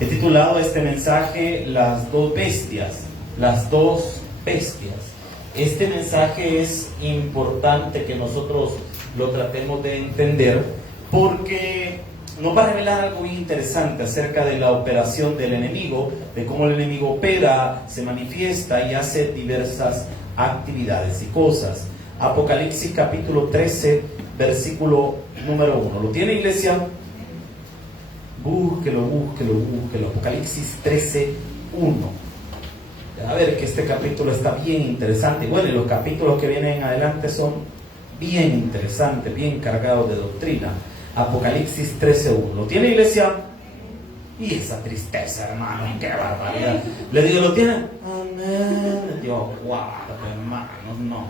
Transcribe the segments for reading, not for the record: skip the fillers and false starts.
He titulado este mensaje Las dos bestias. Las dos bestias. Este mensaje es importante que nosotros lo tratemos de entender porque nos va a revelar algo bien interesante acerca de la operación del enemigo, de cómo el enemigo opera, se manifiesta y hace diversas actividades y cosas. Apocalipsis capítulo 13, versículo número 1. ¿Lo tiene, iglesia? Búsquelo. Apocalipsis 13, 1. A ver que este capítulo está bien interesante. Bueno, y los capítulos que vienen adelante son bien interesantes, bien cargados de doctrina. Apocalipsis 13:1. ¿Lo tiene, iglesia? Y esa tristeza, hermano, qué barbaridad. Le digo, ¿lo tiene? Amén. Dios, guarda, hermano, no.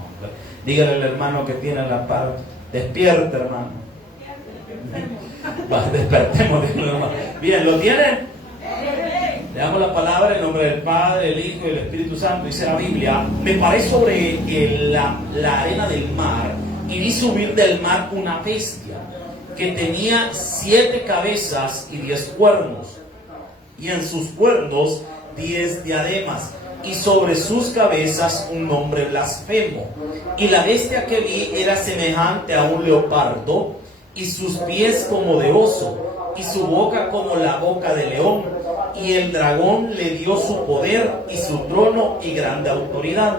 Dígale al hermano que tiene la par, despierta, hermano. Despertemos, hermano. Bien, ¿lo tiene? Le damos la palabra en nombre del Padre, el Hijo y el Espíritu Santo. Dice la Biblia: me paré sobre la arena del mar y vi subir del mar una bestia que tenía 7 cabezas y 10 cuernos, y en sus cuernos 10 diademas, y sobre sus cabezas un nombre blasfemo. Y la bestia que vi era semejante a un leopardo, y sus pies como de oso, y su boca como la boca de león. Y el dragón le dio su poder y su trono y grande autoridad.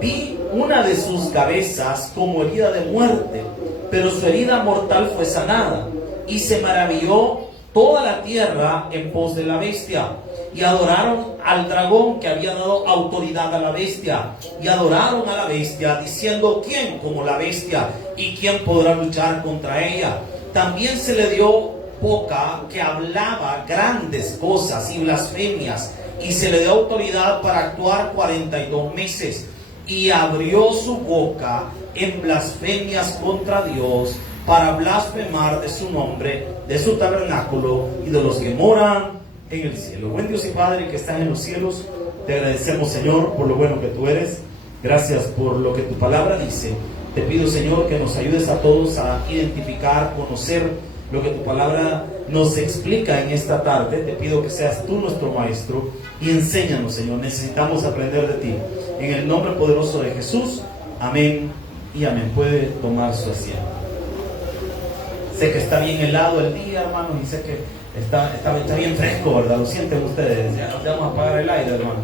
Vi una de sus cabezas como herida de muerte, pero su herida mortal fue sanada. Y se maravilló toda la tierra en pos de la bestia. Y adoraron al dragón que había dado autoridad a la bestia. Y adoraron a la bestia, diciendo: ¿quién como la bestia? ¿Y quién podrá luchar contra ella? También se le dio boca que hablaba grandes cosas y blasfemias. Y se le dio autoridad para actuar 42 meses. Y abrió su boca en blasfemias contra Dios, para blasfemar de su nombre, de su tabernáculo y de los que moran en el cielo. Buen Dios y Padre que estás en los cielos, te agradecemos, Señor, por lo bueno que tú eres. Gracias por lo que tu palabra dice. Te pido, Señor, que nos ayudes a todos a identificar, conocer lo que tu palabra nos explica en esta tarde. Te pido que seas tú nuestro maestro y enséñanos, Señor. Necesitamos aprender de ti. En el nombre poderoso de Jesús, amén y amén. Puede tomar su asiento. Sé que está bien helado el día, hermanos, y sé que está bien fresco, ¿verdad? Lo sienten ustedes. Ya no te vamos a apagar el aire, hermano.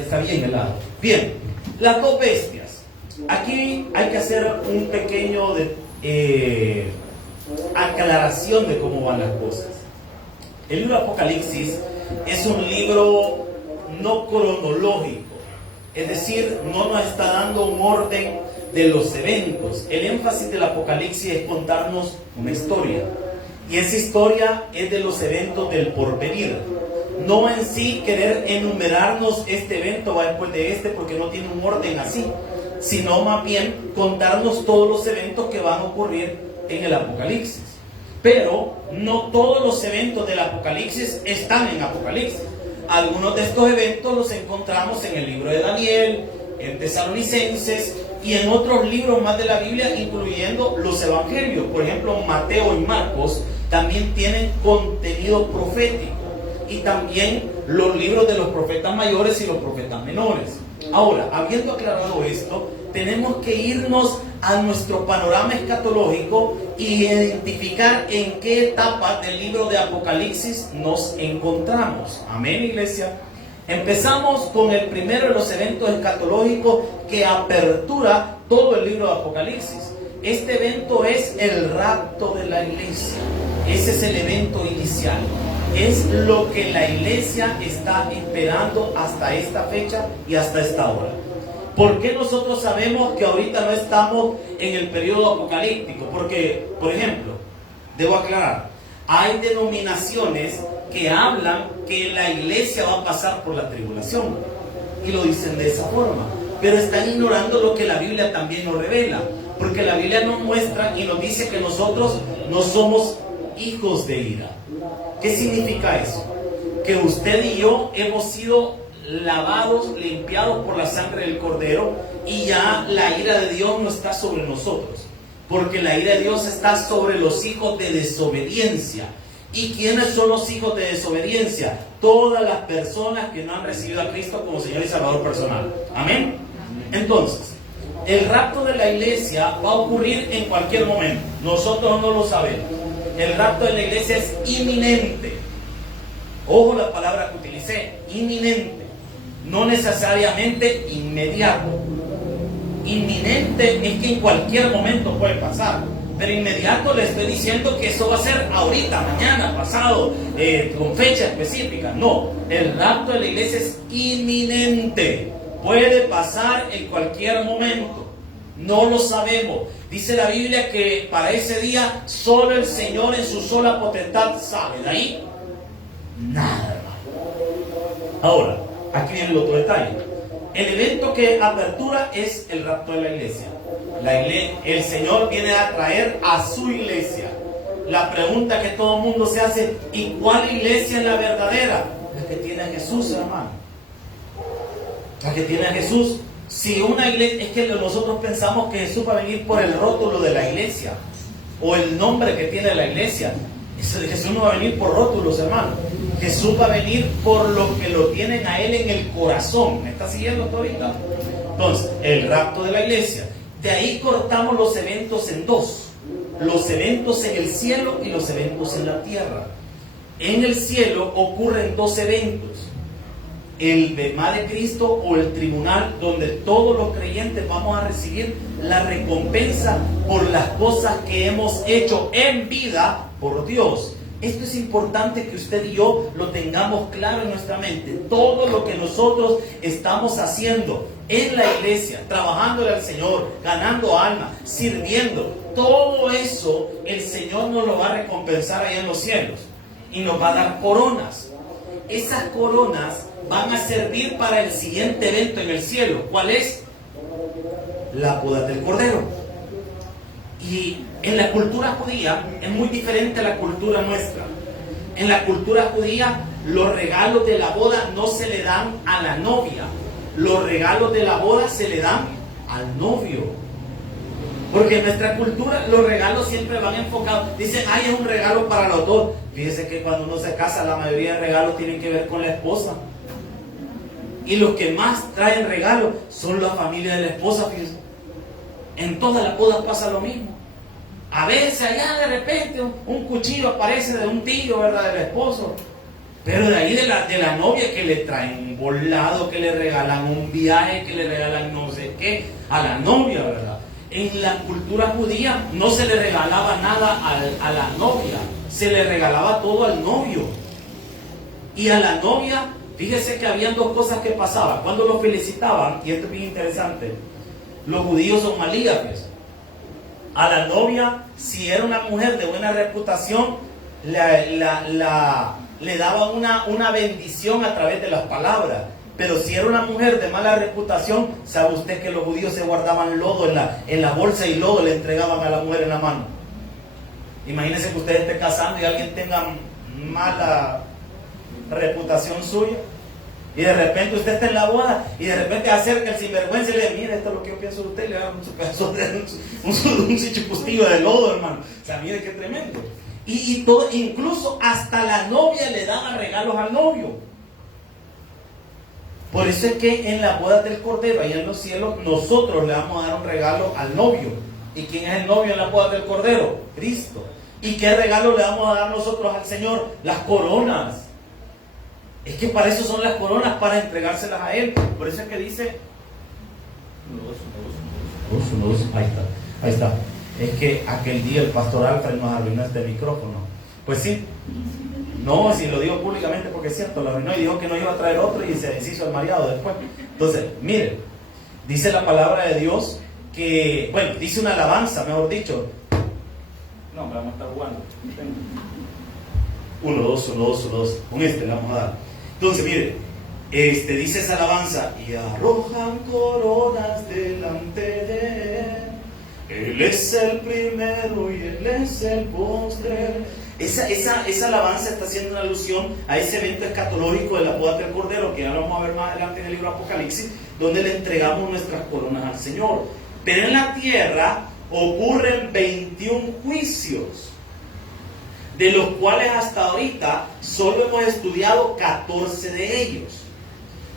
Está bien helado. Bien, las dos bestias. Aquí hay que hacer un pequeño aclaración de cómo van las cosas. El libro de Apocalipsis es un libro no cronológico, es decir, no nos está dando un orden de los eventos. El énfasis del Apocalipsis es contarnos una historia, y esa historia es de los eventos del porvenir. No en sí querer enumerarnos este evento va después de este, porque no tiene un orden así, sino más bien contarnos todos los eventos que van a ocurrir en el Apocalipsis. Pero no todos los eventos del Apocalipsis están en Apocalipsis. Algunos de estos eventos los encontramos en el libro de Daniel, en Tesalonicenses y en otros libros más de la Biblia, incluyendo los evangelios. Por ejemplo, Mateo y Marcos también tienen contenido profético, y también los libros de los profetas mayores y los profetas menores. Ahora, habiendo aclarado esto, tenemos que irnos a nuestro panorama escatológico y identificar en qué etapa del libro de Apocalipsis nos encontramos. Amén, iglesia. Empezamos con el primero de los eventos escatológicos que apertura todo el libro de Apocalipsis. Este evento es el rapto de la iglesia. Ese es el evento inicial. Es lo que la iglesia está esperando hasta esta fecha y hasta esta hora. ¿Por qué nosotros sabemos que ahorita no estamos en el periodo apocalíptico? Porque, por ejemplo, debo aclarar, hay denominaciones que hablan que la iglesia va a pasar por la tribulación, y lo dicen de esa forma, pero están ignorando lo que la Biblia también nos revela, porque la Biblia nos muestra y nos dice que nosotros no somos hijos de ira. ¿Qué significa eso? Que usted y yo hemos sido lavados, limpiados por la sangre del Cordero, y ya la ira de Dios no está sobre nosotros, porque la ira de Dios está sobre los hijos de desobediencia. ¿Y quiénes son los hijos de desobediencia? Todas las personas que no han recibido a Cristo como Señor y Salvador personal. Amén. Entonces, el rapto de la iglesia va a ocurrir en cualquier momento. Nosotros no lo sabemos. El rapto de la iglesia es inminente. Ojo la palabra que utilicé, inminente. No necesariamente inmediato. Inminente es que en cualquier momento puede pasar. Pero inmediato le estoy diciendo que eso va a ser ahorita, mañana, pasado, con fecha específica. No, el rapto de la iglesia es inminente. Puede pasar en cualquier momento. No lo sabemos. Dice la Biblia que para ese día solo el Señor en su sola potestad sabe. De ahí, nada, hermano. Ahora, aquí viene el otro detalle. El evento que apertura es el rapto de la iglesia. El Señor viene a traer a su iglesia. La pregunta que todo el mundo se hace: ¿y cuál iglesia es la verdadera? La que tiene a Jesús, hermano. La que tiene a Jesús. Si una iglesia, es que nosotros pensamos que Jesús va a venir por el rótulo de la iglesia o el nombre que tiene la iglesia. Jesús no va a venir por rótulos, hermano. Jesús va a venir por lo que lo tienen a Él en el corazón. ¿Me está siguiendo tú ahorita? Entonces, el rapto de la iglesia. De ahí cortamos los eventos en dos. Los eventos en el cielo y los eventos en la tierra. En el cielo ocurren dos eventos: el bemá de Cristo o el tribunal, donde todos los creyentes vamos a recibir la recompensa por las cosas que hemos hecho en vida por Dios. Esto es importante que usted y yo lo tengamos claro en nuestra mente. Todo lo que nosotros estamos haciendo en la iglesia, trabajándole al Señor, ganando almas, sirviendo, todo eso el Señor nos lo va a recompensar allá en los cielos y nos va a dar coronas. Esas coronas van a servir para el siguiente evento en el cielo. ¿Cuál es? La boda del Cordero. Y en la cultura judía es muy diferente a la cultura nuestra. En la cultura judía, los regalos de la boda no se le dan a la novia. Los regalos de la boda se le dan al novio. Porque en nuestra cultura los regalos siempre van enfocados. Dicen, ay, es un regalo para los dos. Fíjese que cuando uno se casa, la mayoría de regalos tienen que ver con la esposa. Y los que más traen regalos son la familia de la esposa, fíjense. En todas las bodas pasa lo mismo. A veces allá de repente un cuchillo aparece de un tío, ¿verdad? Del esposo. Pero de ahí de la novia, que le traen un volado, que le regalan un viaje, que le regalan no sé qué a la novia, ¿verdad? En la cultura judía no se le regalaba nada a la novia, se le regalaba todo al novio. Y a la novia, fíjese que habían dos cosas que pasaban. Cuando lo felicitaban, y esto es bien interesante, los judíos son malías. A la novia, si era una mujer de buena reputación, le daban una bendición a través de las palabras. Pero si era una mujer de mala reputación, sabe usted que los judíos se guardaban lodo en la bolsa y lodo le entregaban a la mujer en la mano. Imagínense que usted esté casando y alguien tenga mala reputación suya, y de repente usted está en la boda y de repente acerca el sinvergüenza y le dice: mire, esto es lo que yo pienso de usted, y le da un pedazo de un chichupustillo de lodo, hermano. O sea, mire qué tremendo. Y todo, incluso hasta la novia le daba regalos al novio. Por eso es que en la boda del Cordero, allá en los cielos, nosotros le vamos a dar un regalo al novio. ¿Y quién es el novio en la boda del Cordero? Cristo. ¿Y qué regalo le vamos a dar nosotros al Señor? Las coronas. Es que para eso son las coronas, para entregárselas a Él. Por eso es que dice... Ahí está. Es que aquel día el pastor Alfred nos arruinó este micrófono. Pues sí. No, si lo digo públicamente porque es cierto, lo arruinó y dijo que no iba a traer otro y se hizo el mareado después. Entonces, mire, dice la palabra de Dios que, bueno, dice una alabanza, mejor dicho. No, me vamos a estar jugando. 1, 2, 1, 2, 1, 2. Con le vamos a dar. Entonces, mire, dice esa alabanza: y arrojan coronas delante de Él. Él es el primero y Él es el postrer. Esa alabanza está haciendo una alusión a ese evento escatológico de la boda del Cordero, que ya lo vamos a ver más adelante en el libro Apocalipsis, donde le entregamos nuestras coronas al Señor. Pero en la tierra ocurren 21 juicios. de los cuales hasta ahorita solo hemos estudiado 14 de ellos.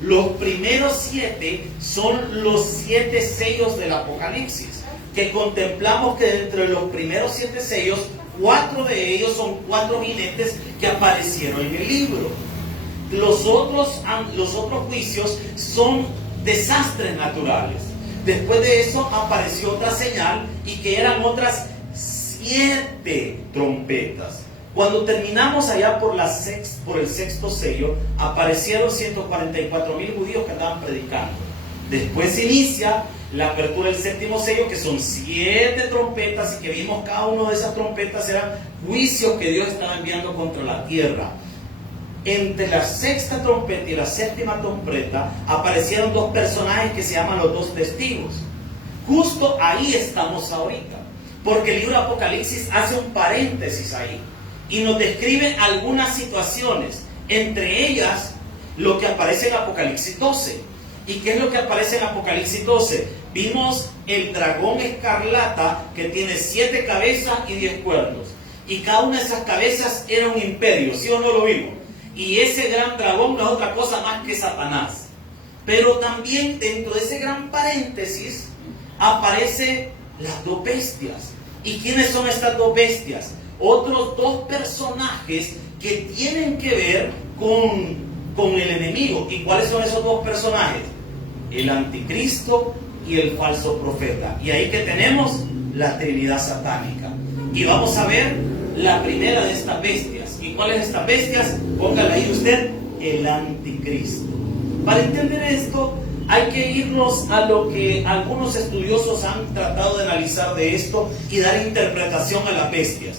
Los primeros 7 son los 7 sellos del Apocalipsis, que contemplamos que dentro de los primeros 7 sellos, 4 de ellos son 4 jinetes que aparecieron en el libro. Los otros juicios son desastres naturales. Después de eso apareció otra señal y que eran otras 7 trompetas. Cuando terminamos allá por el sexto sello, aparecieron 144,000 judíos que andaban predicando. Después inicia la apertura del séptimo sello, que son 7 trompetas, y que vimos cada una de esas trompetas eran juicios que Dios estaba enviando contra la tierra. Entre la sexta trompeta y la séptima trompeta aparecieron 2 personajes que se llaman los 2 testigos. Justo ahí estamos ahorita, porque el libro de Apocalipsis hace un paréntesis ahí y nos describe algunas situaciones, entre ellas lo que aparece en Apocalipsis 12. ¿Y qué es lo que aparece en Apocalipsis 12? Vimos el dragón escarlata que tiene 7 cabezas y 10 cuernos, y cada una de esas cabezas era un imperio, ¿sí o no lo vimos? Y ese gran dragón no es otra cosa más que Satanás. Pero también dentro de ese gran paréntesis aparecen las 2 bestias. ¿Y quiénes son estas 2 bestias? Otros 2 personajes que tienen que ver con el enemigo. ¿Y cuáles son esos 2 personajes? El anticristo y el falso profeta. Y ahí que tenemos la Trinidad satánica. Y vamos a ver la primera de estas bestias. ¿Y cuáles de estas bestias? Póngale ahí usted, el anticristo. Para entender esto, hay que irnos a lo que algunos estudiosos han tratado de analizar de esto y dar interpretación a las bestias.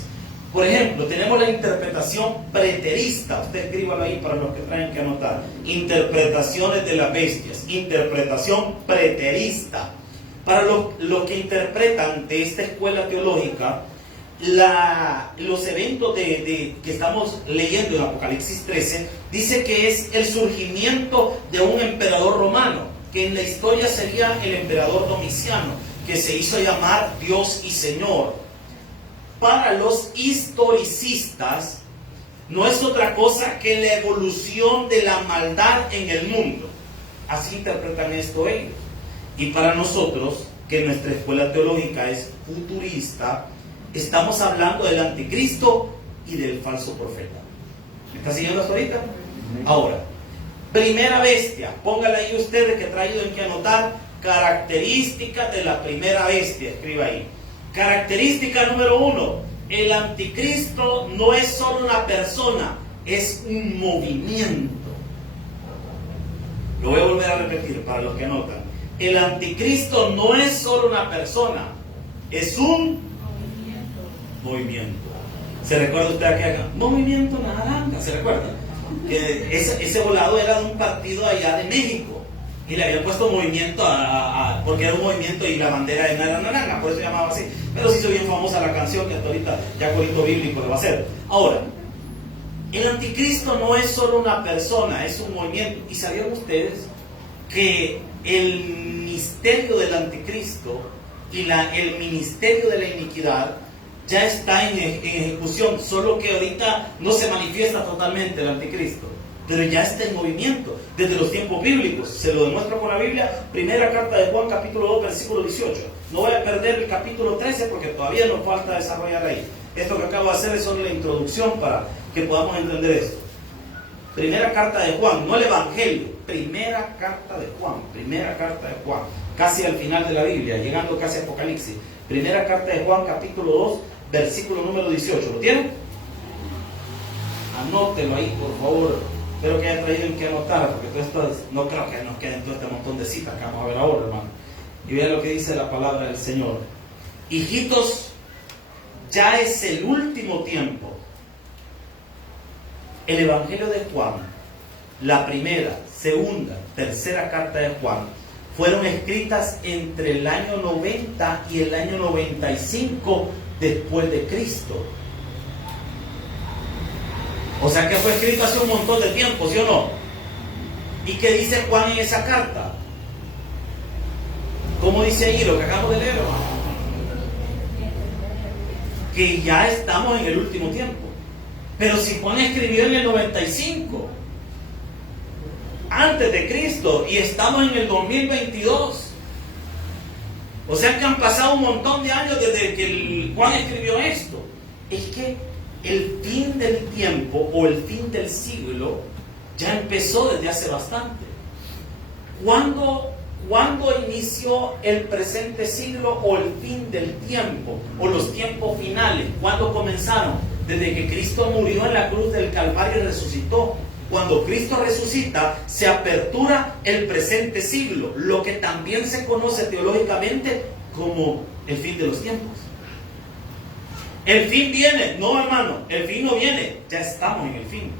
Por ejemplo, tenemos la interpretación preterista. Usted escríbalo ahí para los que traen que anotar. Interpretaciones de las bestias. Interpretación preterista. Para los que interpretan de esta escuela teológica, los eventos que estamos leyendo en Apocalipsis 13, dice que es el surgimiento de un emperador romano, que en la historia sería el emperador Domiciano, que se hizo llamar Dios y Señor. Para los historicistas, no es otra cosa que la evolución de la maldad en el mundo. Así interpretan esto ellos. Y para nosotros, que nuestra escuela teológica es futurista, estamos hablando del anticristo y del falso profeta. ¿Me está siguiendo hasta ahorita? Ahora, primera bestia. Póngale ahí ustedes que he traído en que anotar características de la primera bestia. Escriba ahí. Característica número 1. El anticristo no es solo una persona, es un movimiento. Lo voy a volver a repetir para los que anotan. El anticristo no es solo una persona, es un movimiento. ¿Se recuerda usted acá? Movimiento Naranja, ¿se recuerda? Que ese volado era de un partido allá de México y le habían puesto movimiento porque era un movimiento y la bandera era naranja, por eso se llamaba así. Pero se hizo bien famosa la canción que hasta ahorita ya corito bíblico le va a hacer. Ahora, el anticristo no es solo una persona, es un movimiento. ¿Y sabían ustedes que el misterio del anticristo y el ministerio de la iniquidad ya está en ejecución, solo que ahorita no se manifiesta totalmente el anticristo, pero ya está en movimiento desde los tiempos bíblicos? Se lo demuestra con la Biblia. Primera carta de Juan, capítulo 2, versículo 18. No voy a perder el capítulo 13 porque todavía nos falta desarrollar ahí. Esto que acabo de hacer es solo la introducción para que podamos entender esto. Primera carta de Juan, no el Evangelio, primera carta de Juan, casi al final de la Biblia, llegando casi a Apocalipsis. Primera carta de Juan, capítulo 2, versículo número 18. ¿Lo tienen? Anótelo ahí, por favor. Espero que haya traído en que anotar, porque todo esto no creo que nos queden todo este montón de citas que vamos a ver ahora, hermano. Y vean lo que dice la palabra del Señor. Hijitos, ya es el último tiempo. El Evangelio de Juan, la primera, segunda, tercera carta de Juan, fueron escritas entre el año 90 y el año 95 después de Cristo. O sea que fue escrito hace un montón de tiempo, ¿sí o no? ¿Y qué dice Juan en esa carta? ¿Cómo dice ahí lo que acabamos de leer? Que ya estamos en el último tiempo. Pero si Juan escribió en el 95, antes de Cristo, y estamos en el 2022. O sea que han pasado un montón de años desde que Juan escribió esto. Es que el fin del tiempo o el fin del siglo ya empezó desde hace bastante. ¿Cuándo inició el presente siglo o el fin del tiempo o los tiempos finales? ¿Cuándo comenzaron? Desde que Cristo murió en la cruz del Calvario y resucitó. Cuando Cristo resucita, se apertura el presente siglo, lo que también se conoce teológicamente como el fin de los tiempos. El fin viene, no hermano, el fin no viene, ya estamos en el fin.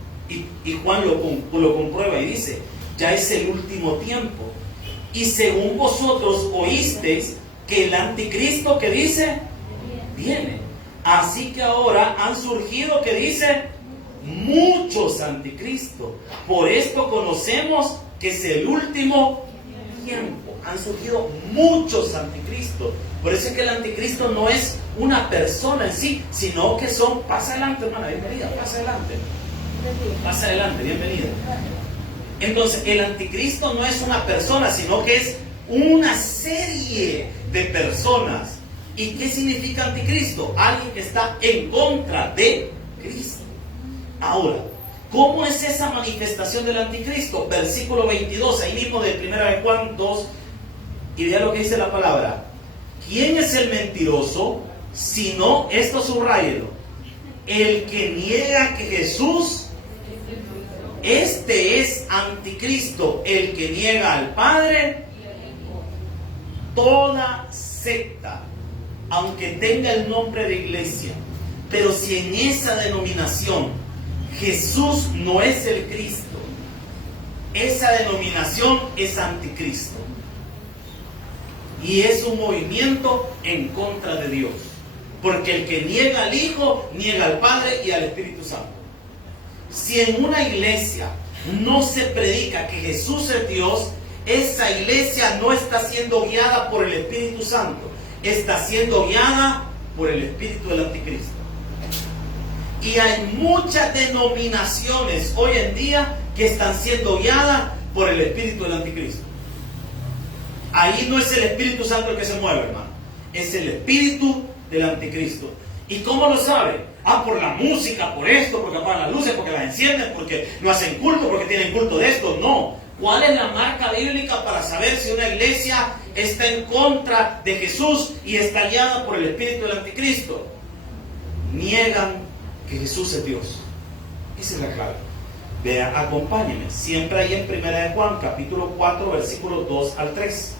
Y Juan lo comprueba y dice, ya es el último tiempo. Y según vosotros oísteis que el anticristo que dice, viene. Así que ahora han surgido que dice, muchos anticristos. Por esto conocemos que es el último tiempo. Han surgido muchos anticristos. Por eso es que el anticristo no es una persona en sí, sino que son... Pasa adelante, hermana, bienvenida, pasa adelante. Pasa adelante, bienvenida. Entonces, el anticristo no es una persona, sino que es una serie de personas. ¿Y qué significa anticristo? Alguien que está en contra de Cristo. Ahora, ¿cómo es esa manifestación del anticristo? Versículo 22, ahí mismo de 1 Juan 2, y vea lo que dice la palabra. ¿Quién es el mentiroso? Sino, esto subráyelo, el que niega que Jesús, este es anticristo, el que niega al Padre. Toda secta, aunque tenga el nombre de iglesia, pero si en esa denominación Jesús no es el Cristo, esa denominación es anticristo. Y es un movimiento en contra de Dios. Porque el que niega al Hijo, niega al Padre y al Espíritu Santo. Si en una iglesia no se predica que Jesús es Dios, esa iglesia no está siendo guiada por el Espíritu Santo. Está siendo guiada por el espíritu del anticristo. Y hay muchas denominaciones hoy en día que están siendo guiadas por el espíritu del anticristo. Ahí no es el Espíritu Santo el que se mueve, hermano. Es el espíritu del anticristo. ¿Y cómo lo sabe? Por la música, por esto, porque apagan las luces, porque las encienden, porque no hacen culto, porque tienen culto de esto. No. ¿Cuál es la marca bíblica para saber si una iglesia está en contra de Jesús y está guiada por el espíritu del anticristo? Niegan que Jesús es Dios. Esa es la clave. Vean, acompáñenme. Siempre ahí en 1 Juan, capítulo 4, versículos 2 al 3.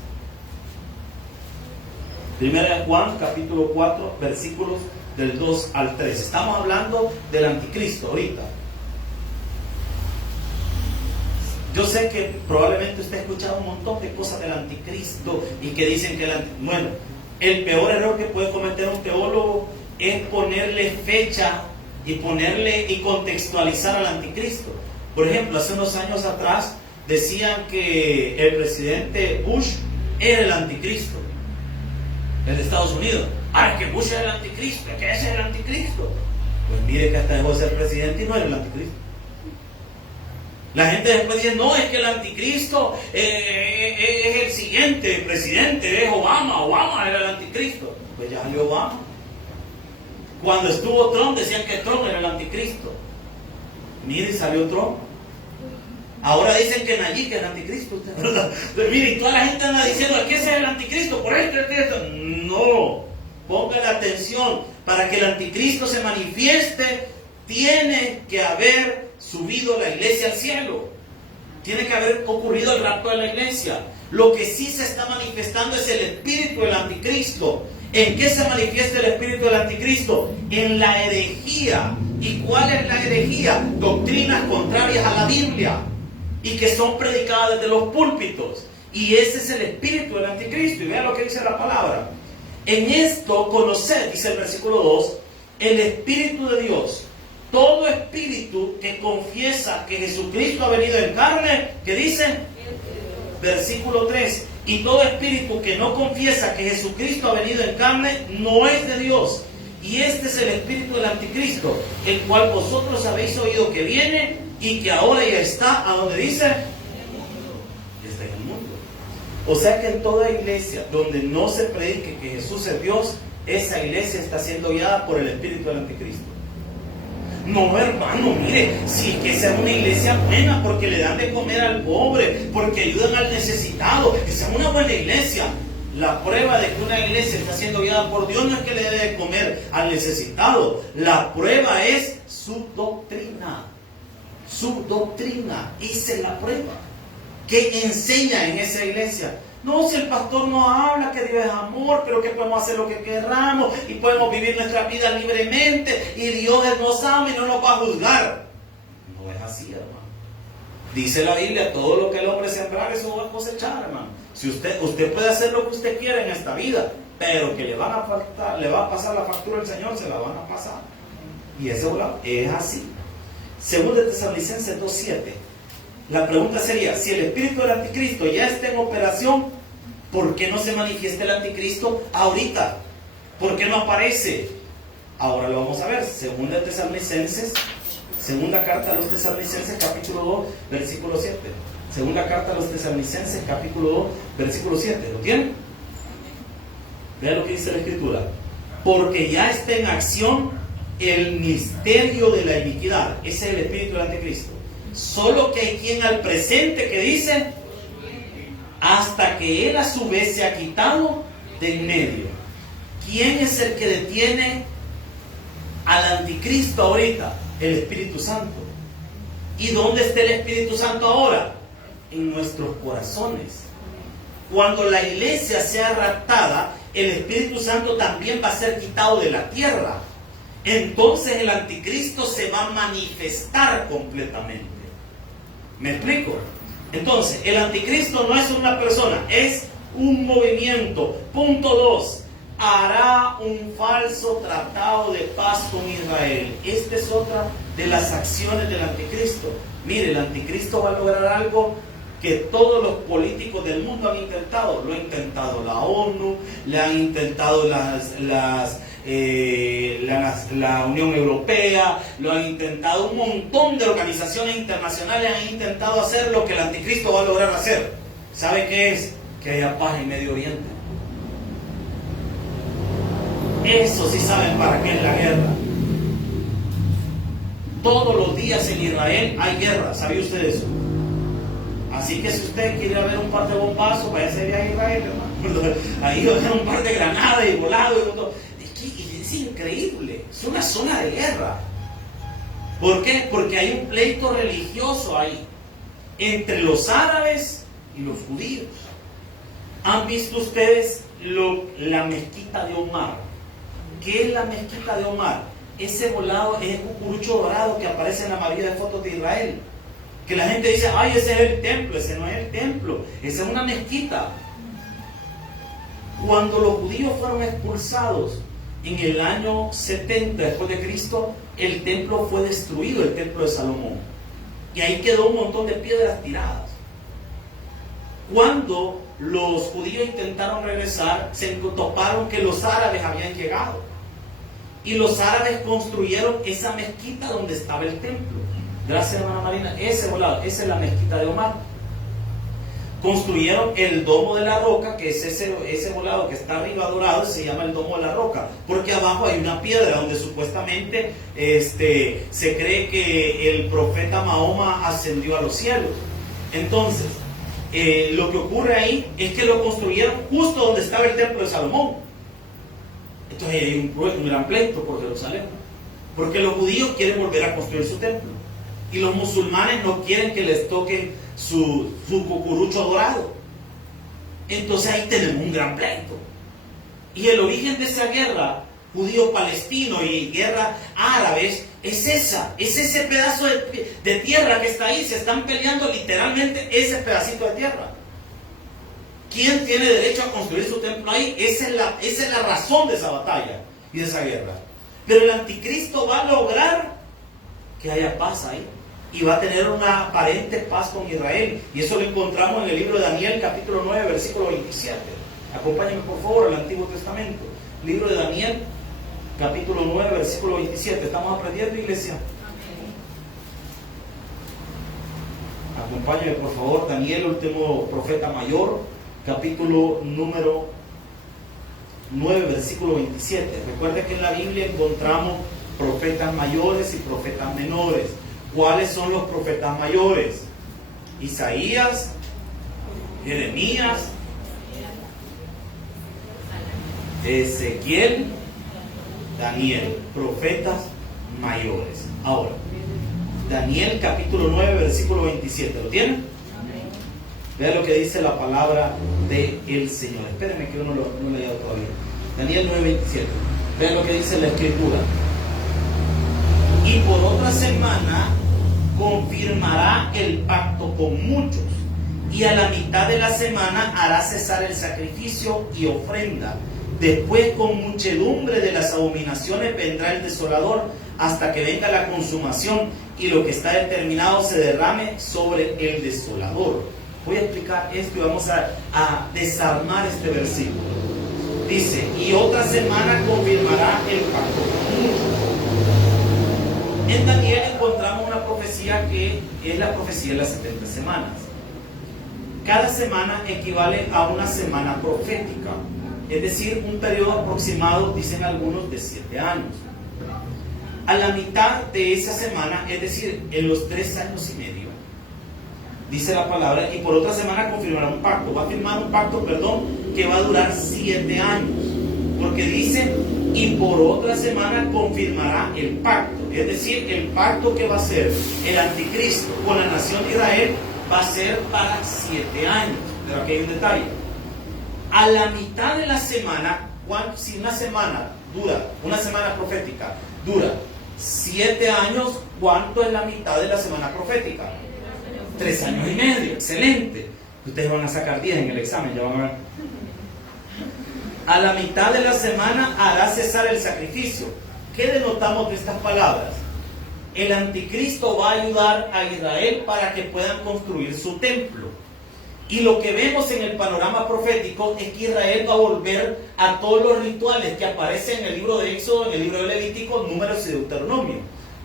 1 Juan, capítulo 4, versículos del 2 al 3. Estamos hablando del anticristo ahorita. Yo sé que probablemente usted ha escuchado un montón de cosas del anticristo y que dicen que bueno, el peor error que puede cometer un teólogo es ponerle fecha y contextualizar al anticristo. Por ejemplo, hace unos años atrás decían que el presidente Bush era el anticristo de Estados Unidos. Es que Bush era el anticristo, que ese es el anticristo. Pues mire que hasta dejó de ser presidente y no era el anticristo. La gente después dice, no, es que el anticristo es el siguiente presidente, es Obama. Obama era el anticristo. Pues ya salió Obama. Cuando estuvo Trump decían que Trump era el anticristo. Mire, salió Trump. Ahora dicen que Nayib es el anticristo. Pues mire, toda la gente anda diciendo, ¿qué es el anticristo? Por esto. No, póngale atención. Para que el anticristo se manifieste, tiene que haber subido la iglesia al cielo. Tiene que haber ocurrido el rapto de la iglesia. Lo que sí se está manifestando es el espíritu del anticristo. ¿En qué se manifiesta el espíritu del anticristo? En la herejía. ¿Y cuál es la herejía? Doctrinas contrarias a la Biblia y que son predicadas desde los púlpitos. Y ese es el espíritu del anticristo. Y vean lo que dice la palabra. En esto conoced, dice el versículo 2, el espíritu de Dios. Todo espíritu que confiesa que Jesucristo ha venido en carne, ¿qué dice? Versículo 3. Y todo espíritu que no confiesa que Jesucristo ha venido en carne, no es de Dios. Y este es el espíritu del anticristo, el cual vosotros habéis oído que viene y que ahora ya está, ¿a dónde dice? Está en el mundo. O sea que en toda iglesia donde no se predique que Jesús es Dios, esa iglesia está siendo guiada por el espíritu del anticristo. No, hermano, mire, si que sea una iglesia buena, porque le dan de comer al pobre, porque ayudan al necesitado, que sea una buena iglesia. La prueba de que una iglesia está siendo guiada por Dios no es que le dé de comer al necesitado. La prueba es su doctrina. Su doctrina, esa es la prueba. ¿Qué enseña en esa iglesia? No, si el pastor nos habla que Dios es amor, pero que podemos hacer lo que queramos y podemos vivir nuestra vida libremente y Dios nos ama y no nos va a juzgar. No es así, hermano. Dice la Biblia, todo lo que el hombre sembrar, eso va a cosechar, hermano. Si usted puede hacer lo que usted quiera en esta vida, pero que le va a pasar la factura al Señor, se la van a pasar. Y eso es así. Según de Tesalonicenses 2:7. La pregunta sería, si el espíritu del anticristo ya está en operación, ¿por qué no se manifiesta el anticristo ahorita? ¿Por qué no aparece? Ahora lo vamos a ver. Segunda Tesalonicenses, segunda carta a los Tesalonicenses, capítulo 2, versículo 7. Segunda carta a los Tesalonicenses, capítulo 2, versículo 7. ¿Lo tienen? Vean lo que dice la Escritura. Porque ya está en acción el misterio de la iniquidad. Ese es el espíritu del anticristo. Solo que hay quien al presente que dice, hasta que él a su vez se ha quitado de en medio. ¿Quién es el que detiene al anticristo ahorita? El Espíritu Santo. ¿Y dónde está el Espíritu Santo ahora? En nuestros corazones. Cuando la iglesia sea raptada, el Espíritu Santo también va a ser quitado de la tierra. Entonces el anticristo se va a manifestar completamente. ¿Me explico? Entonces, el anticristo no es una persona, es un movimiento. Punto 2. Hará un falso tratado de paz con Israel. Esta es otra de las acciones del anticristo. Mire, el anticristo va a lograr algo que todos los políticos del mundo han intentado. Lo ha intentado la ONU, le han intentado la Unión Europea, lo han intentado un montón de organizaciones internacionales, han intentado hacer lo que el anticristo va a lograr hacer. ¿Sabe qué es? Que haya paz en Medio Oriente. Eso sí saben para qué es la guerra. Todos los días en Israel hay guerra, ¿sabía usted eso? Así que si usted quiere ver un par de bombazos, váyase a Israel, hermano. Ahí va a haber un par de granadas y volados y todo. Es increíble, es una zona de guerra. ¿Por qué? Porque hay un pleito religioso ahí entre los árabes y los judíos. ¿Han visto ustedes la mezquita de Omar? ¿Qué es la mezquita de Omar? Ese volado es el cucurucho dorado que aparece en la mayoría de fotos de Israel. Que la gente dice, ay, ese es el templo. Ese no es el templo, esa es una mezquita. Cuando los judíos fueron expulsados en el año 70 después de Cristo, el templo fue destruido, el templo de Salomón. Y ahí quedó un montón de piedras tiradas. Cuando los judíos intentaron regresar, se toparon que los árabes habían llegado. Y los árabes construyeron esa mezquita donde estaba el templo. Gracias, hermana Marina. Ese volado, esa es la mezquita de Omar. Construyeron el domo de la roca, que es ese volado que está arriba dorado, se llama el domo de la roca, porque abajo hay una piedra donde supuestamente se cree que el profeta Mahoma ascendió a los cielos. Entonces, lo que ocurre ahí es que lo construyeron justo donde estaba el templo de Salomón. Entonces hay un gran pleito por Jerusalén, porque los judíos quieren volver a construir su templo y los musulmanes no quieren que les toquen su cucurucho dorado. Entonces ahí tenemos un gran pleito. Y el origen de esa guerra judío-palestino y guerra árabes es ese pedazo de tierra que está ahí. Se están peleando literalmente ese pedacito de tierra. ¿Quién tiene derecho a construir su templo ahí? Esa es la razón de esa batalla y de esa guerra. Pero el anticristo va a lograr que haya paz ahí. Y va a tener una aparente paz con Israel. Y eso lo encontramos en el libro de Daniel, capítulo 9, versículo 27. Acompáñenme por favor al Antiguo Testamento. Libro de Daniel, capítulo 9, versículo 27. ¿Estamos aprendiendo, iglesia? Acompáñenme, por favor, Daniel, último profeta mayor, capítulo número 9, versículo 27. Recuerde que en la Biblia encontramos profetas mayores y profetas menores. ¿Cuáles son los profetas mayores? Isaías, Jeremías, Ezequiel, Daniel, profetas mayores. Ahora, Daniel capítulo 9, versículo 27. ¿Lo tienen? Vean lo que dice la palabra del Señor. Espérenme que yo no lo he leído todavía. Daniel 9, 27. Vean lo que dice la Escritura. Y por otra semana confirmará el pacto con muchos, y a la mitad de la semana hará cesar el sacrificio y ofrenda. Después, con muchedumbre de las abominaciones vendrá el desolador, hasta que venga la consumación y lo que está determinado se derrame sobre el desolador. Voy a explicar esto y vamos a desarmar este versículo. Dice, y otra semana confirmará el pacto con muchos. En Daniel encontramos una profecía que es la profecía de las 70 semanas. Cada semana equivale a una semana profética, es decir, un periodo aproximado, dicen algunos, de 7 años. A la mitad de esa semana, es decir, en los 3 años y medio, dice la palabra, y por otra semana confirmará un pacto. Va a firmar un pacto, que va a durar 7 años. Porque dice, y por otra semana confirmará el pacto. Es decir, el pacto que va a hacer el anticristo con la nación de Israel va a ser para 7 años. Pero aquí hay un detalle. A la mitad de la semana, si una semana dura, una semana profética dura 7 años, ¿cuánto es la mitad de la semana profética? 3 años y medio. Excelente. Ustedes van a sacar 10 en el examen, ya van a ver. A la mitad de la semana hará cesar el sacrificio. ¿Qué denotamos de estas palabras? El anticristo va a ayudar a Israel para que puedan construir su templo. Y lo que vemos en el panorama profético es que Israel va a volver a todos los rituales que aparecen en el libro de Éxodo, en el libro de Levítico, Números y Deuteronomio.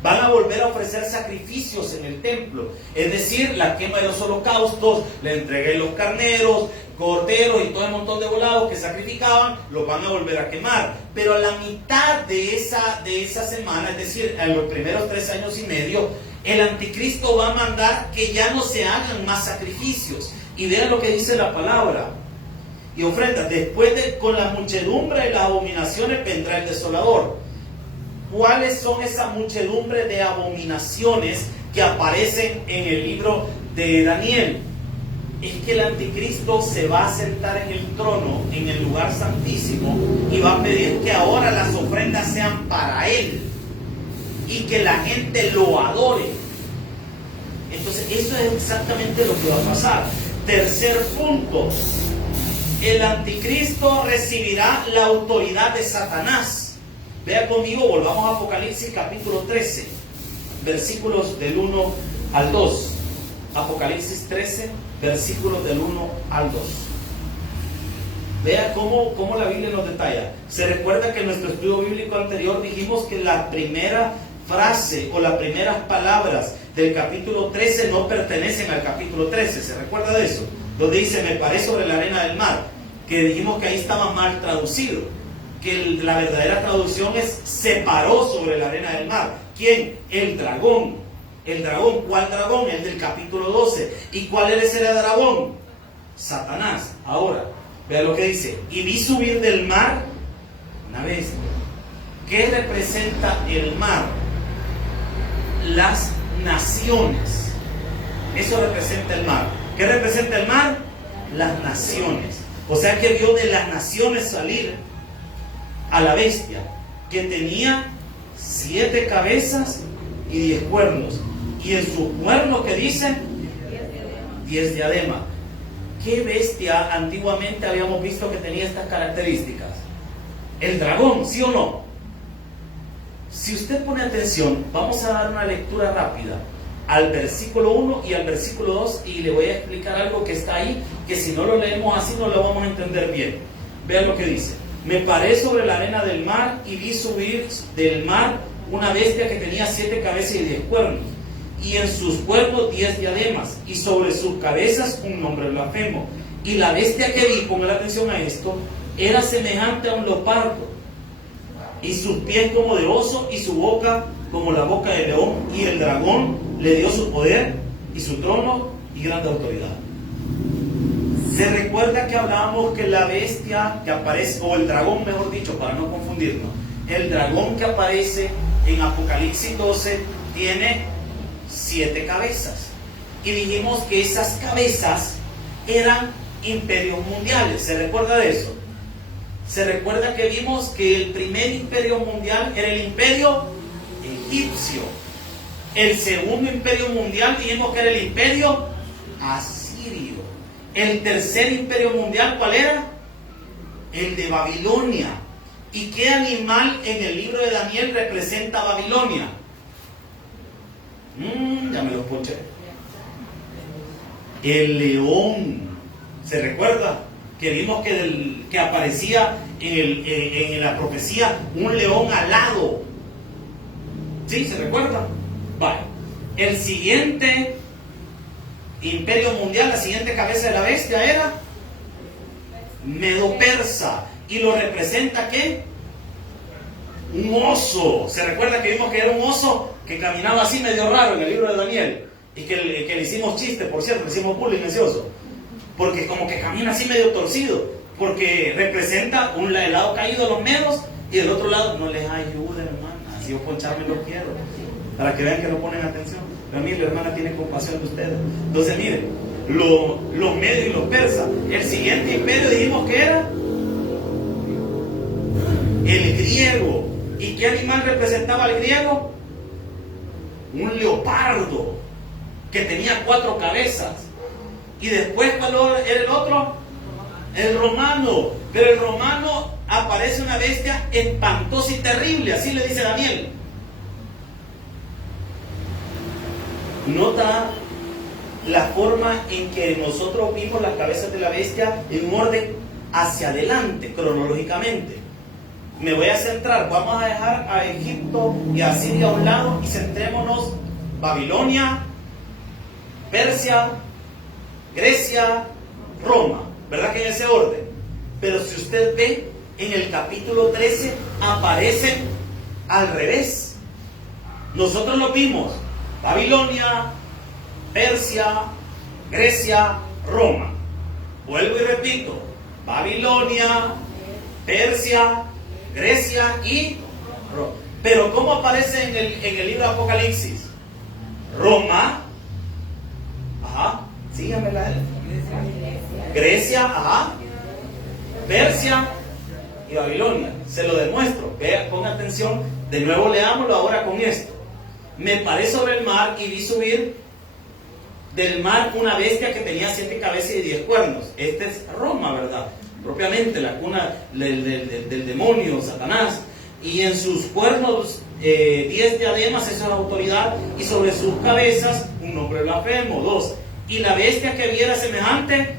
Van a volver a ofrecer sacrificios en el templo, es decir, la quema de los holocaustos, la entrega de los carneros, corderos y todo el montón de volados que sacrificaban, los van a volver a quemar. Pero a la mitad de esa semana, es decir, en los primeros 3 años y medio, el anticristo va a mandar que ya no se hagan más sacrificios. Y vean lo que dice la palabra. Y ofrendas, después con la muchedumbre de las abominaciones vendrá el desolador. ¿Cuáles son esas muchedumbre de abominaciones que aparecen en el libro de Daniel? Es que el anticristo se va a sentar en el trono, en el lugar santísimo, y va a pedir que ahora las ofrendas sean para él y que la gente lo adore. Entonces eso es exactamente lo que va a pasar. Tercer punto, el anticristo recibirá la autoridad de Satanás. Vea conmigo, volvamos a Apocalipsis capítulo 13, versículos del 1 al 2. Apocalipsis 13, versículos del 1 al 2. Vea cómo la Biblia nos detalla. Se recuerda que en nuestro estudio bíblico anterior dijimos que la primera frase o las primeras palabras del capítulo 13 no pertenecen al capítulo 13. ¿Se recuerda de eso? Donde dice, me paré sobre la arena del mar. Que dijimos que ahí estaba mal traducido. Que la verdadera traducción es se paró sobre la arena del mar. ¿Quién? El dragón. El dragón. ¿Cuál dragón? El del capítulo 12. ¿Y cuál es ese dragón? Satanás. Ahora, vea lo que dice. Y vi subir del mar una bestia. ¿Qué representa el mar? Las naciones. Eso representa el mar. ¿Qué representa el mar? Las naciones. O sea que vio de las naciones salir a la bestia, que tenía 7 cabezas y 10 cuernos. Y en sus cuernos, ¿qué dicen? 10 diademas. ¿Qué bestia antiguamente habíamos visto que tenía estas características? El dragón, ¿sí o no? Si usted pone atención, vamos a dar una lectura rápida al versículo 1 y al versículo 2, y le voy a explicar algo que está ahí, que si no lo leemos así no lo vamos a entender bien. Vean lo que dice. Me paré sobre la arena del mar y vi subir del mar una bestia que tenía 7 cabezas y 10 cuernos, y en sus cuernos 10 diademas, y sobre sus cabezas un nombre blasfemo. Y la bestia que vi, pongan atención a esto, era semejante a un leopardo, y sus pies como de oso, y su boca como la boca de león, y el dragón le dio su poder, y su trono, y grande autoridad. Se recuerda que hablábamos que la bestia que aparece, o el dragón mejor dicho, para no confundirnos, el dragón que aparece en Apocalipsis 12 tiene 7 cabezas. Y dijimos que esas cabezas eran imperios mundiales. ¿Se recuerda de eso? Se recuerda que vimos que el primer imperio mundial era el imperio egipcio. El segundo imperio mundial dijimos que era el imperio asirio. El tercer imperio mundial, ¿cuál era? El de Babilonia. ¿Y qué animal en el libro de Daniel representa a Babilonia? Ya me lo escuché. El león. ¿Se recuerda? Que vimos que aparecía en la profecía un león alado. ¿Sí? ¿Se recuerda? Vale. El siguiente imperio mundial, la siguiente cabeza de la bestia era Medo-Persa. ¿Y lo representa qué? Un oso. ¿Se recuerda que vimos que era un oso que caminaba así medio raro en el libro de Daniel? Y que le hicimos chiste, por cierto, le hicimos bullying ese oso. Porque como que camina así medio torcido. Porque representa un lado caído de los medos y del otro lado, no les ayuden, hermana. Así yo poncharme lo quiero. Para que vean que no ponen atención. Pero mire, la hermana tiene compasión de ustedes. Entonces, miren, los medios y los persas. El siguiente imperio dijimos que era el griego. ¿Y qué animal representaba al griego? Un leopardo que tenía 4 cabezas. Y después, ¿cuál era el otro? El romano. Pero el romano aparece una bestia espantosa y terrible, así le dice Daniel. Nota la forma en que nosotros vimos las cabezas de la bestia en un orden hacia adelante, cronológicamente. Me voy a centrar, vamos a dejar a Egipto y a Siria a un lado y centrémonos Babilonia, Persia, Grecia, Roma, ¿verdad que en ese orden? Pero si usted ve, en el capítulo 13 aparecen al revés. Nosotros lo vimos, Babilonia, Persia, Grecia, Roma. Vuelvo y repito, Babilonia, Persia, Grecia y Roma. Pero ¿cómo aparece en el libro de Apocalipsis? Roma, ajá, síganmela. Grecia, ajá, Persia y Babilonia. Se lo demuestro. Vea, ponga atención. De nuevo leámoslo ahora con esto. Me paré sobre el mar y vi subir del mar una bestia que tenía 7 cabezas y 10 cuernos. Esta es Roma, ¿verdad? Propiamente la cuna del demonio, Satanás. Y en sus cuernos 10 diademas, eso es autoridad, y sobre sus cabezas un nombre blasfemo. 2. Y la bestia que viera semejante,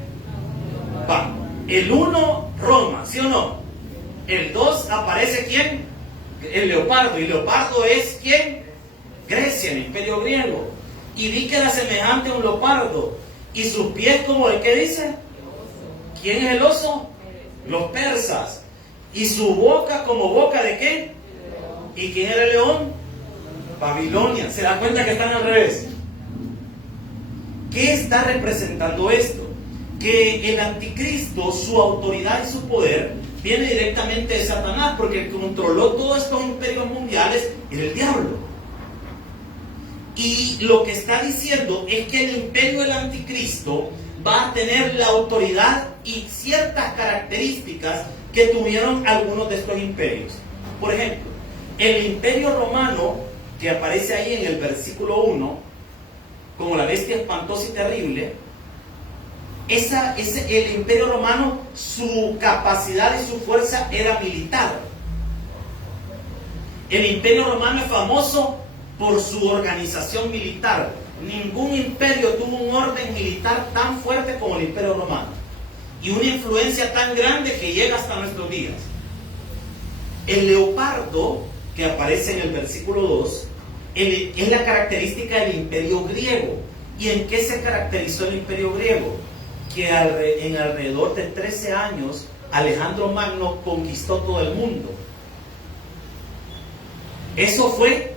va. El 1, Roma, ¿sí o no? El 2 aparece ¿quién? El leopardo. Y leopardo es ¿quién? Grecia, el imperio griego. Y vi que era semejante a un leopardo. Y sus pies como de ¿qué dice? ¿Quién es el oso? Los persas. Y su boca como boca de ¿qué? ¿Y quién era el león? Babilonia. ¿Se da cuenta que están al revés? ¿Qué está representando esto? Que el anticristo, su autoridad y su poder viene directamente de Satanás, porque el que controló todos estos imperios mundiales era el diablo. Y lo que está diciendo es que el imperio del anticristo va a tener la autoridad y ciertas características que tuvieron algunos de estos imperios. Por ejemplo, el imperio romano, que aparece ahí en el versículo 1, como la bestia espantosa y terrible, el imperio romano, su capacidad y su fuerza era militar. El imperio romano es famoso por su organización militar. Ningún imperio tuvo un orden militar tan fuerte como el imperio romano, y una influencia tan grande que llega hasta nuestros días. El leopardo, que aparece en el versículo 2, es la característica del imperio griego. ¿Y en qué se caracterizó el imperio griego? Que en alrededor de 13 años Alejandro Magno conquistó todo el mundo. Eso fue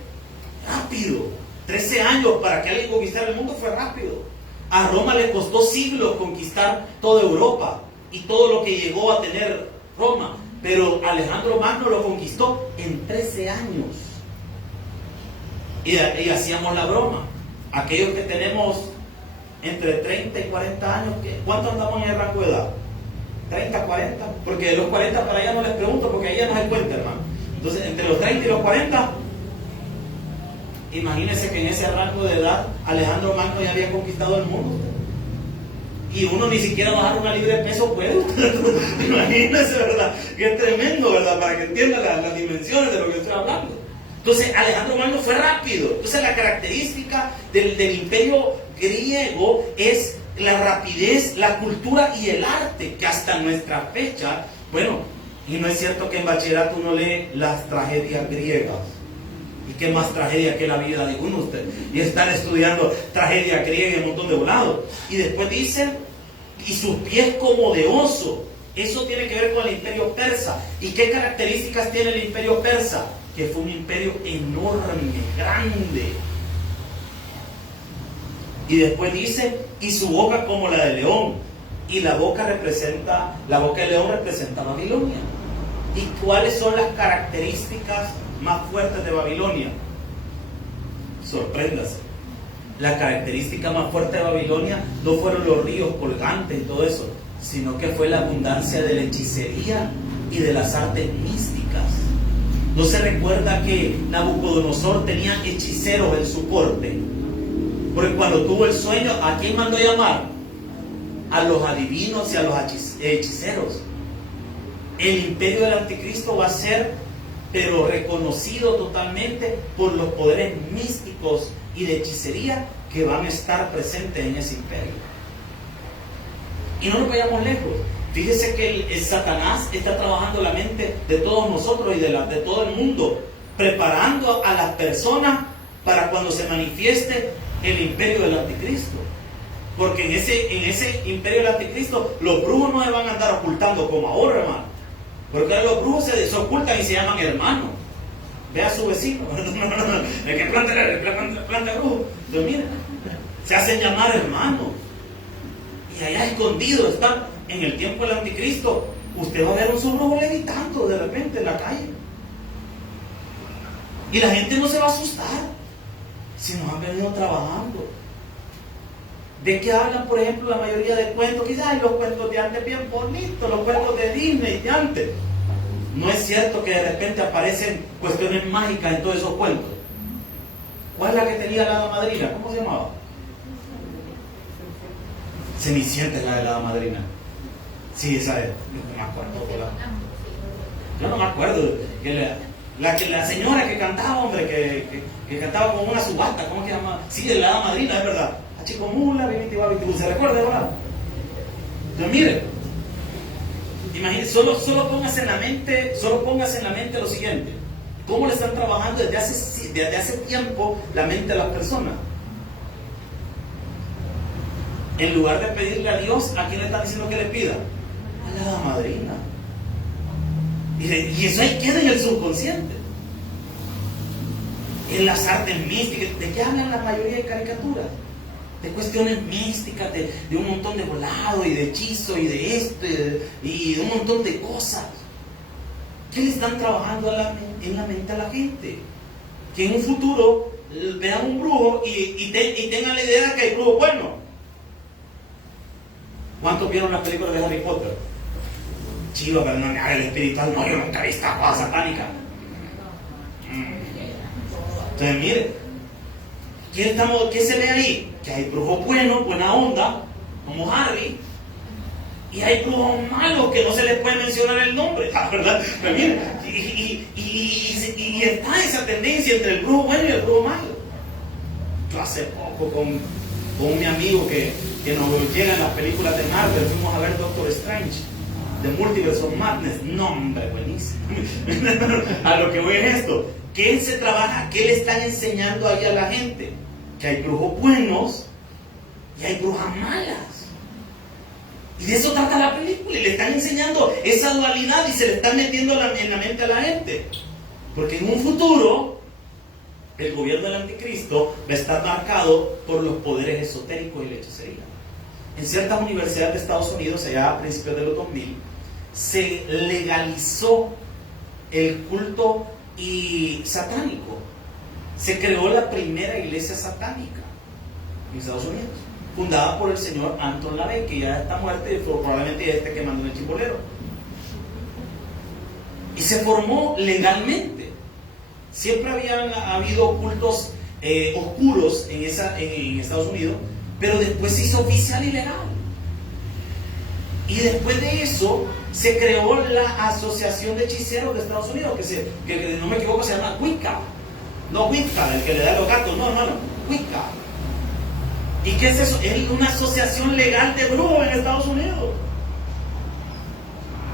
rápido. 13 años para que alguien conquistara el mundo fue rápido. A Roma le costó siglos conquistar toda Europa y todo lo que llegó a tener Roma. Pero Alejandro Magno lo conquistó en 13 años. Y hacíamos la broma. Aquellos que tenemos entre 30 y 40 años, ¿cuánto andamos en el rango de edad? 30, 40. Porque de los 40 para allá no les pregunto, porque ahí ya no hay cuenta, hermano. Entonces, entre los 30 y los 40, imagínense que en ese rango de edad Alejandro Magno ya había conquistado el mundo. Y uno ni siquiera bajar una libra de peso puede. Imagínense, ¿verdad? Que es tremendo, ¿verdad? Para que entiendan las dimensiones de lo que estoy hablando. Entonces, Alejandro Magno fue rápido. Entonces, la característica del imperio griego es la rapidez, la cultura y el arte, que hasta nuestra fecha, bueno, y no es cierto que en bachillerato uno lee las tragedias griegas. ¿Y qué más tragedia que la vida de uno usted? Y están estudiando tragedia griega y un montón de volados. Y después dicen, y sus pies como de oso. Eso tiene que ver con el imperio persa. ¿Y qué características tiene el imperio persa? Que fue un imperio enorme, grande. Y después dice, y su boca como la de león. Y la boca de león representa Babilonia. ¿Y cuáles son las características más fuertes de Babilonia? Sorpréndase. La característica más fuerte de Babilonia no fueron los ríos colgantes y todo eso, sino que fue la abundancia de la hechicería y de las artes místicas. ¿No se recuerda que Nabucodonosor tenía hechiceros en su corte? Porque cuando tuvo el sueño, ¿a quién mandó llamar? A los adivinos y a los hechiceros. El imperio del anticristo va a ser, pero reconocido totalmente por los poderes místicos y de hechicería que van a estar presentes en ese imperio. Y no nos vayamos lejos. Fíjese que el Satanás está trabajando la mente de todos nosotros y de todo el mundo, preparando a las personas para cuando se manifieste el imperio del anticristo. Porque en ese imperio del anticristo los brujos no se van a andar ocultando como ahora, hermano. Porque ahora los brujos se ocultan y se llaman hermanos. Ve a su vecino. El que planta brujo. Entonces, mira, se hacen llamar hermanos. Y allá escondidos están. En el tiempo del anticristo, usted va a ver un brujo levitando de repente en la calle. Y la gente no se va a asustar si nos han venido trabajando. ¿De qué hablan, por ejemplo, la mayoría de cuentos? Quizás los cuentos de antes bien bonitos, los cuentos de Disney de antes. No es cierto que de repente aparecen cuestiones mágicas en todos esos cuentos. ¿Cuál es la que tenía la hada madrina? ¿Cómo se llamaba? Cenicienta es la de la hada madrina. Sí, esa es. No me acuerdo. Yo no me acuerdo. La señora que cantaba, hombre, que cantaba como una subasta, ¿cómo se llama? Sí, de la hada madrina, es verdad. Chico mula, ¿se recuerda ahora? Entonces, mire, imagínese, solo póngase en la mente lo siguiente: ¿cómo le están trabajando desde hace tiempo la mente a las personas? En lugar de pedirle a Dios, ¿a quién le están diciendo que le pida? A la hada madrina. Y eso ahí queda en el subconsciente. En las artes místicas, ¿de qué hablan la mayoría de caricaturas? De cuestiones místicas, de un montón de volado y de hechizo y de esto y de un montón de cosas. ¿Qué le están trabajando en la mente a la gente? Que en un futuro vean un brujo y tengan la idea de que hay brujos buenos. ¿Cuántos vieron las películas de Harry Potter? Chido, pero no me haga el espiritual. No, yo nunca he visto cosa satánica. Entonces, mire, ¿qué se ve ahí? Que hay brujos buenos, buena onda, como Harry, y hay brujos malos que no se les puede mencionar el nombre, ¿verdad? Pero mire, y está esa tendencia entre el brujo bueno y el brujo malo. Yo hace poco con mi amigo que nos llegan las películas de Marvel, fuimos a ver Doctor Strange, The Multiverse of Madness. No, hombre, buenísimo. A lo que voy es esto. ¿Qué se trabaja? ¿Qué le están enseñando ahí a la gente? Que hay brujos buenos y hay brujas malas. Y de eso trata la película. Y le están enseñando esa dualidad y se le están metiendo en la mente a la gente. Porque en un futuro, el gobierno del anticristo va a estar marcado por los poderes esotéricos y la hechicería. En ciertas universidades de Estados Unidos, allá a principios de los 2000, se legalizó el culto satánico. Se creó la primera iglesia satánica en Estados Unidos, fundada por el señor Anton LaVey, que ya está muerto y probablemente ya esté quemando en el chimbolero. Y se formó legalmente. Siempre habían habido cultos oscuros en Estados Unidos, pero después se hizo oficial y legal. Y después de eso se creó la Asociación de Hechiceros de Estados Unidos, que no me equivoco se llama Wicca. No Wicca, el que le da a los gatos, no, Wicca. ¿Y qué es eso? Es una asociación legal de brujos en Estados Unidos.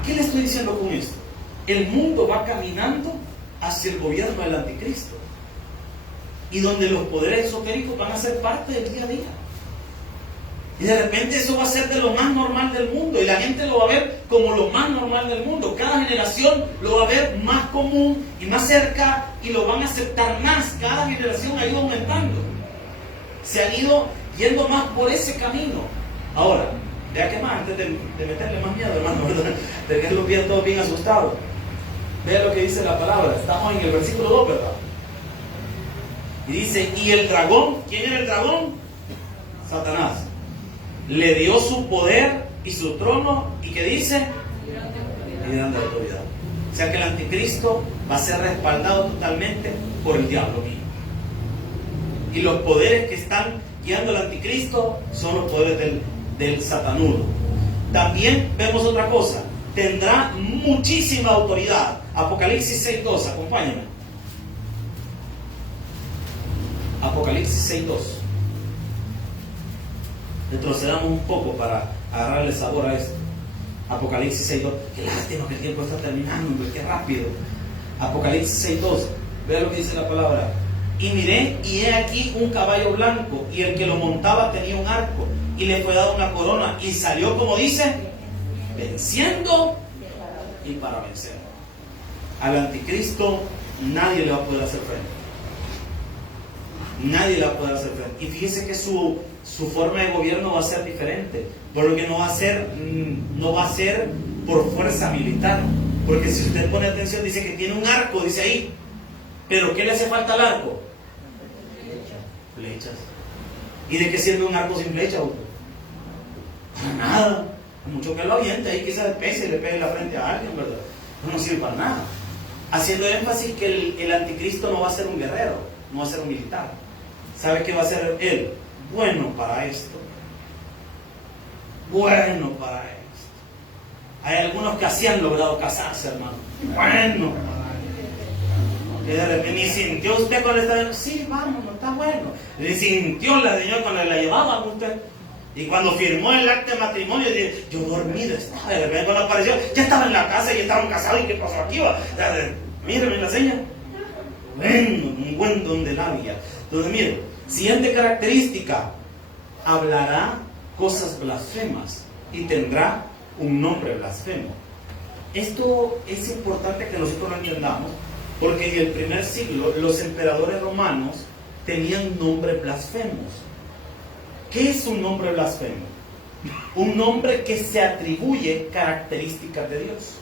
¿Qué le estoy diciendo con esto? El mundo va caminando hacia el gobierno del anticristo, y donde los poderes esotéricos van a ser parte del día a día. Y de repente eso va a ser de lo más normal del mundo, y la gente lo va a ver como lo más normal del mundo. Cada generación lo va a ver más común y más cerca, y lo van a aceptar más. Cada generación ha ido aumentando. Se han ido yendo más por ese camino. Ahora, vea que más, antes de meterle más miedo, hermano, ¿verdad? De que los vean todos bien asustados. Vea lo que dice la palabra. Estamos en el versículo 2, ¿verdad? Y dice, y el dragón, ¿quién era el dragón? Satanás. Le dio su poder y su trono, ¿y qué dice? Y grande autoridad. O sea que el anticristo va a ser respaldado totalmente por el diablo mismo. Y los poderes que están guiando al anticristo son los poderes del satanudo. También vemos otra cosa. Tendrá muchísima autoridad. Apocalipsis 6.2, acompáñame. Apocalipsis 6.2. Retrocedamos un poco para agarrarle sabor a esto. Apocalipsis 6.2. Qué lástima que el tiempo está terminando, qué rápido. Apocalipsis 6.2. Vea lo que dice la palabra. Y miré, y he aquí un caballo blanco, y el que lo montaba tenía un arco, y le fue dada una corona, y salió, como dice, venciendo y para vencer. Al anticristo nadie le va a poder hacer frente. Nadie le va a poder hacer frente. Y fíjese que su forma de gobierno va a ser diferente, por lo que no va a ser por fuerza militar. Porque si usted pone atención, dice que tiene un arco, dice ahí. ¿Pero qué le hace falta al arco? Flechas. ¿Y de qué sirve un arco sin flecha? Para nada. Mucho que lo aviente ahí, quizás especie y le pegue en la frente a alguien, ¿verdad? No sirve para nada. Haciendo énfasis que el anticristo no va a ser un guerrero, no va a ser un militar. ¿Sabe qué va a ser él? Bueno para esto. Bueno para esto. Hay algunos que así han logrado casarse, hermano. Bueno. Que de repente ni sintió usted cuando le estaba diciendo, sí, vamos, no está bueno. Ni sintió la señora cuando la llevaba a usted. Y cuando firmó el acta de matrimonio, yo dormido estaba. De repente cuando apareció, ya estaba en la casa y estaban casados. ¿Y qué pasó aquí? Mírame la seña. Bueno, un buen don de labia. Entonces, mire, siguiente característica. Hablará cosas blasfemas y tendrá un nombre blasfemo. Esto es importante que nosotros lo entendamos, porque en el primer siglo los emperadores romanos tenían nombres blasfemos. ¿Qué es un nombre blasfemo? Un nombre que se atribuye características de Dios.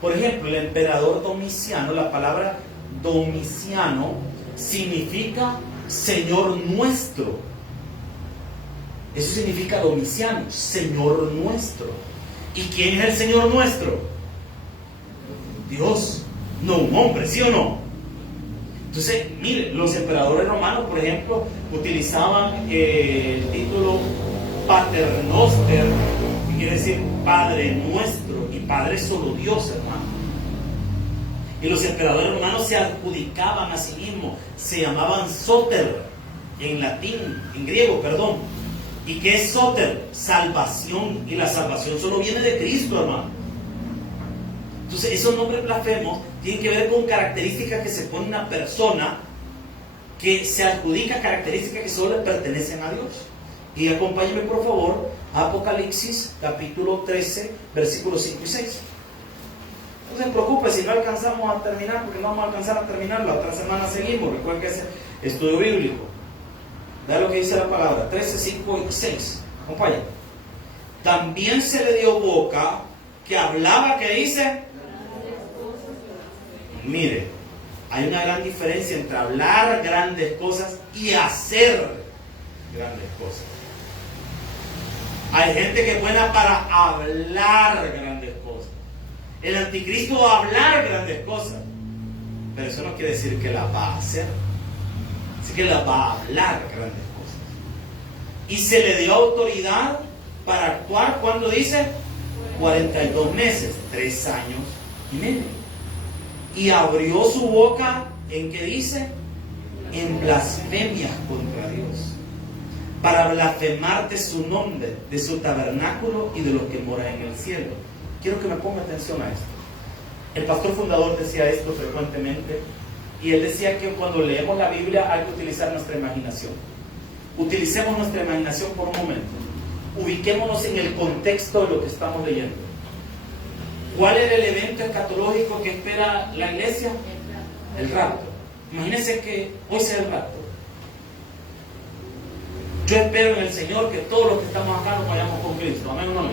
Por ejemplo, el emperador Domiciano, la palabra Domiciano significa Señor nuestro. Eso significa Domiciano, Señor nuestro. ¿Y quién es el Señor nuestro? Dios, no un hombre, ¿sí o no? Entonces, mire, los emperadores romanos, por ejemplo, utilizaban el título Paternoster, que quiere decir Padre nuestro, y Padre es solo Dios, hermano. Y los emperadores romanos se adjudicaban a sí mismos, se llamaban Soter, en griego, perdón. ¿Y qué es Soter? Salvación, y la salvación solo viene de Cristo, hermano. Entonces, esos nombres blasfemos tienen que ver con características que se pone una persona que se adjudica características que solo le pertenecen a Dios. Y acompáñenme por favor a Apocalipsis capítulo 13, versículos 5 y 6. No se preocupe si no alcanzamos a terminar, porque no vamos a alcanzar a terminar. La otra semana seguimos. Recuerden que es estudio bíblico. Vea lo que dice la palabra, 13, 5 y 6. Acompáñenme. También se le dio boca que hablaba, que dice... Mire, hay una gran diferencia entre hablar grandes cosas y hacer grandes cosas. Hay gente que es buena para hablar grandes cosas. El anticristo va a hablar grandes cosas, pero eso no quiere decir que las va a hacer. Así que las va a hablar grandes cosas. Y se le dio autoridad para actuar, ¿cuándo dice? 42 meses, 3 años y medio. Y abrió su boca, ¿en qué dice? En blasfemias contra Dios, para blasfemar de su nombre, de su tabernáculo y de los que moran en el cielo. Quiero que me ponga atención a esto. El pastor fundador decía esto frecuentemente, y él decía que cuando leemos la Biblia hay que utilizar nuestra imaginación. Utilicemos nuestra imaginación por un momento. Ubiquémonos en el contexto de lo que estamos leyendo. ¿Cuál era el evento escatológico que espera la iglesia? El rapto. Imagínense que hoy sea el rapto. Yo espero en el Señor que todos los que estamos acá nos vayamos con Cristo. Amén o no.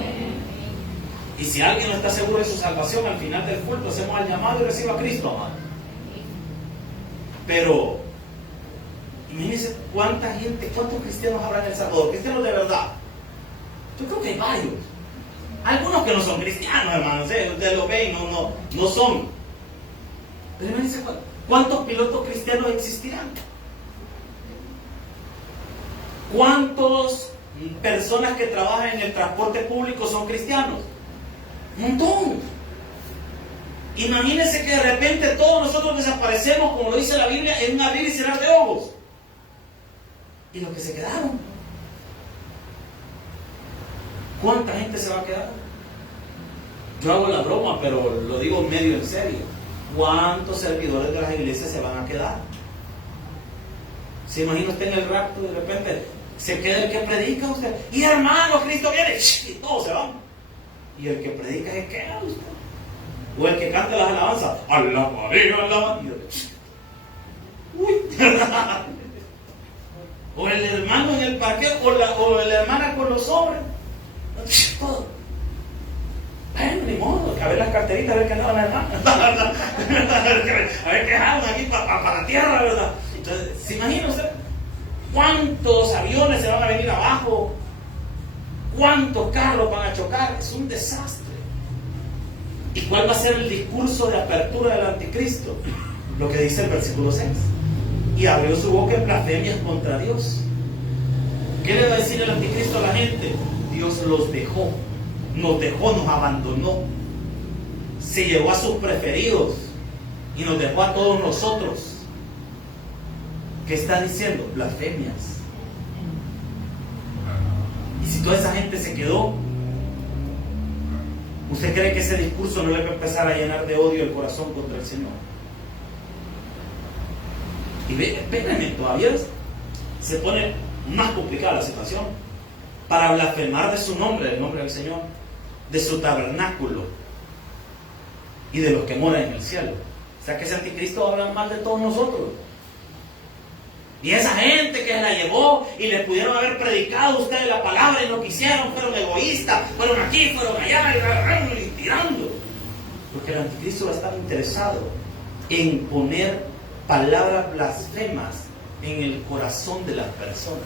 Y si alguien no está seguro de su salvación, al final del culto hacemos el llamado y reciba a Cristo, amado. Pero imagínense cuánta gente, cuántos cristianos habrá en El Salvador, cristianos de verdad. Yo creo que hay varios. Algunos que no son cristianos, hermanos, ustedes lo ven, no son. Pero imagínense cuántos pilotos cristianos existirán. ¿Cuántas personas que trabajan en el transporte público son cristianos? Un montón. Imagínense que de repente todos nosotros desaparecemos, como lo dice la Biblia, en un abrir y cerrar de ojos. Y los que se quedaron, ¿cuánta gente se va a quedar? Yo hago la broma, pero lo digo medio en serio. ¿Cuántos servidores de las iglesias se van a quedar? ¿Se imagina usted en el rapto de repente? Se queda el que predica usted. Y hermano, Cristo viene. Y todos se van. Y el que predica se queda usted. O el que canta las alabanzas. Alabaré, alabaré. Uy. O el hermano en el parqueo. O la hermana con los sobres. Todo. Bueno, ni modo. A ver las carteritas, a ver qué andaban las hermanas. A ver qué andaban aquí para la tierra, ¿verdad? Entonces, ¿se imagina usted? ¿Cuántos aviones se van a venir abajo? ¿Cuántos carros van a chocar? Es un desastre. ¿Y cuál va a ser el discurso de apertura del anticristo? Lo que dice el versículo 6. Y abrió su boca en blasfemias contra Dios. ¿Qué le va a decir el anticristo a la gente? Dios los dejó, nos abandonó, se llevó a sus preferidos y nos dejó a todos nosotros. ¿Qué está diciendo? Blasfemias. Y si toda esa gente se quedó, ¿usted cree que ese discurso no le va a empezar a llenar de odio el corazón contra el Señor? Y espérenme, todavía se pone más complicada la situación. Para blasfemar de su nombre, del nombre del Señor, de su tabernáculo y de los que moran en el cielo. O sea que ese anticristo va a hablar mal de todos nosotros. Y esa gente que la llevó y le pudieron haber predicado a ustedes la palabra y no quisieron, fueron egoístas, fueron aquí, fueron allá, y tirando. Porque el anticristo va a estar interesado en poner palabras blasfemas en el corazón de las personas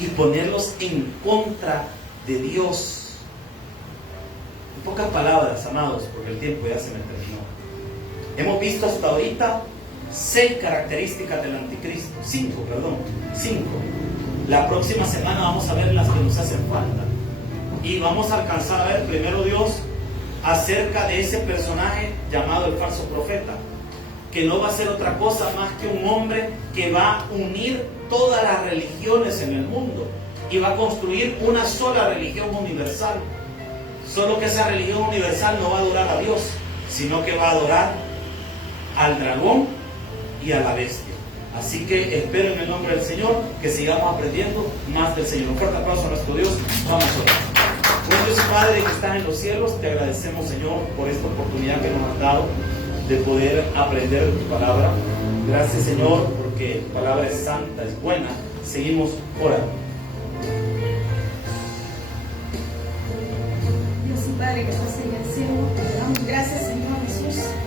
y ponerlos en contra de Dios. En pocas palabras, amados, porque el tiempo ya se me terminó. Hemos visto hasta ahorita 5 características del anticristo. 5. La próxima semana vamos a ver las que nos hacen falta. Y vamos a alcanzar a ver, primero Dios, acerca de ese personaje llamado el falso profeta, que no va a ser otra cosa más que un hombre que va a unir todas las religiones en el mundo y va a construir una sola religión universal. Solo que esa religión universal no va a adorar a Dios, sino que va a adorar al dragón y a la bestia. Así que espero en el nombre del Señor que sigamos aprendiendo más del Señor. Un fuerte aplauso a nuestro Dios. Vamos a orar. Buen Dios y Padre que estás en los cielos, te agradecemos, Señor, por esta oportunidad que nos has dado de poder aprender de tu palabra. Gracias, Señor, porque tu palabra es santa, es buena. Seguimos orando. Dios y Padre que estás en el cielo, te damos gracias, Señor.